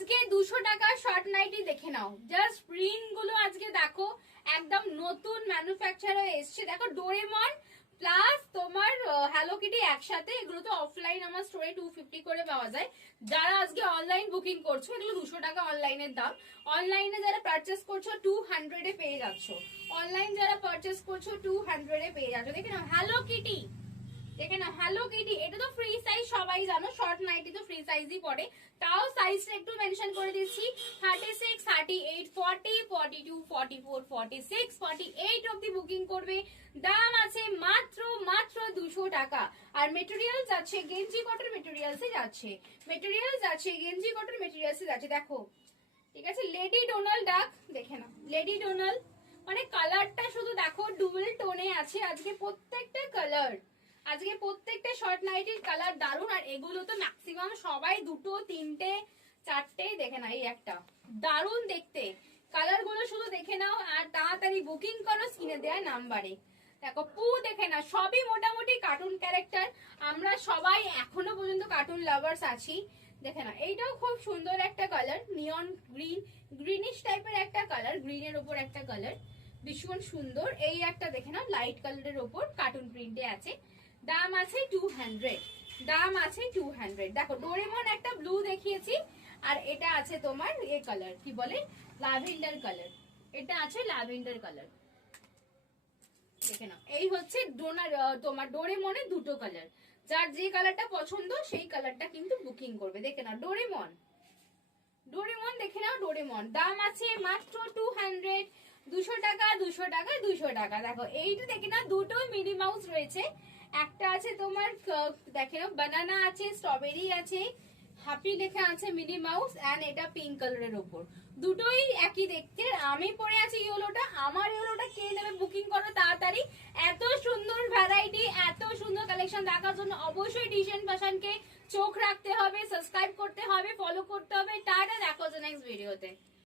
আজকে 200 টাকা short nightie দেখে নাও, জাস্ট প্রিন্ট গুলো আজকে দেখো একদম নতুন ম্যানুফ্যাকচারে এসছে। দেখো ডোরেমন প্লাস তোমার হ্যালো কিটি একসাথে, এগুলো তো অফলাইন আমার স্টোরে 250 করে পাওয়া যায়। যারা আজকে অনলাইন বুকিং করছো এগুলো 200 টাকা অনলাইনের দাম। অনলাইনে যারা পারচেস করছো 200 এ পেয়ে যাচ্ছ, অনলাইন যারা পারচেস করছো 200 এ পেয়ে যাচ্ছ। দেখে নাও হ্যালো কিটি, দেখে না হ্যালো কিটি, এটা তো ফ্রি সাইজ, সবাই জানো শর্ট নাইটি তো ফ্রি সাইজই পড়ে। তাও সাইজটা একটু মেনশন করে দিচ্ছি, 36, 38, 40, 42, 44, 46, 48 অব্দি বুকিং করবে। দাম আছে মাত্র মাত্র 200 টাকা। আর মেটেরিয়াল যাচ্ছে গেঞ্জি কটন মেটেরিয়ালসে যাচ্ছে, মেটেরিয়াল যাচ্ছে গেঞ্জি কটন মেটেরিয়ালসে যাচ্ছে। দেখো ঠিক আছে, লেডি ডোনাল ডাক, দেখে না লেডি ডোনাল, মানে কালারটা শুধু দেখো ডুয়েল টোনে আছে আজকে প্রত্যেকটা কালার, আজকে প্রত্যেকটা শর্ট নাইটির কালার দারুন। আর এগুলো তো ম্যাক্সিমাম সবাই দুটো তিনটে চারটেই, দেখে না এই একটা দারুন দেখতে। কালার গুলো শুধু দেখে নাও আর তাড়াতাড়ি বুকিং করো স্ক্রিনে দেওয়া নাম্বারে। দেখো পু, দেখে না সবই মোটামুটি কার্টুন ক্যারেক্টার, আমরা সবাই এখনো পর্যন্ত কার্টুন লাভার্স আছি। দেখে না এইটাও খুব সুন্দর একটা কালার, নিয়ন গ্রিন, গ্রিনিশ টাইপের একটা কালার, গ্রিনের ওপর একটা কালার, ভীষণ সুন্দর। এই একটা দেখে নাও লাইট কালারের ওপর কার্টুন প্রিন্টে আছে। দাম আছে 200, দাম আছে 200। দেখো ডোরেমন একটা ব্লু দেখিয়েছি, আর এটা আছে তোমার এ কালার কি বলে ল্যাভেন্ডার কালার, এটা আছে ল্যাভেন্ডার কালার। দেখে নাও এই হচ্ছে তোমার ডোরেমনের দুটো কালার, যার যে কালারটা পছন্দ সেই কালারটা কিন্তু বুকিং করবে। দেখে নাও ডোরেমন, ডোরেমন দেখে নাও ডোরেমন, দাম আছে মাত্র 200, 200 টাকা 200 টাকা 200 টাকা। দেখো এইটা দেখে না দুটো মিনি মাউস রয়েছে, একটা আছে তোমার দেখে নাও বানানা আছে, স্ট্রবেরি আছে, হ্যাপি লেখা আছে মিনি মাউস, এন্ড এটা পিঙ্ক কালারের উপর, দুটোই একই দেখতে। আমি পরে আছি ইয়েলোটা, আমার ইয়েলোটা কে নেবে বুকিং করো তাড়াতাড়ি। এত সুন্দর ভ্যারাইটি, এত সুন্দর কালেকশন দেখার জন্য অবশ্যই ডিজাইন ফ্যাশনকে চোখ রাখতে হবে, সাবস্ক্রাইব করতে হবে, ফলো করতে হবে। টাটা, দেখো নেক্সট ভিডিওতে।